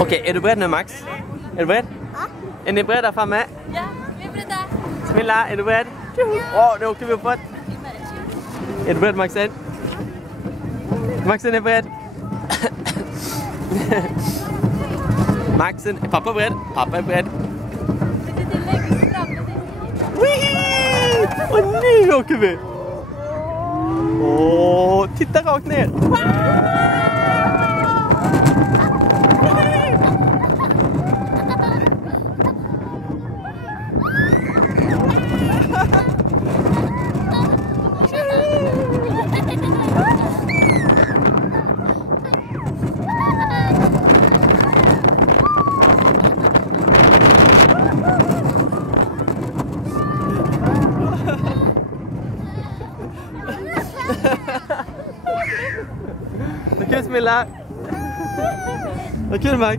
Okej, är du beredd nu Max? Är du beredd? Ja. Är ni beredda framme? Ja, vi är beredda. Smilla, är du beredd? Åh, nu åker vi uppåt. Är du beredd Maxen? Maxen är beredd. Maxen, är pappa beredd? Pappa är beredd. Och nu åker vi! Åh, titta rakt ner! Vad kul Smilla! Vad kul Max!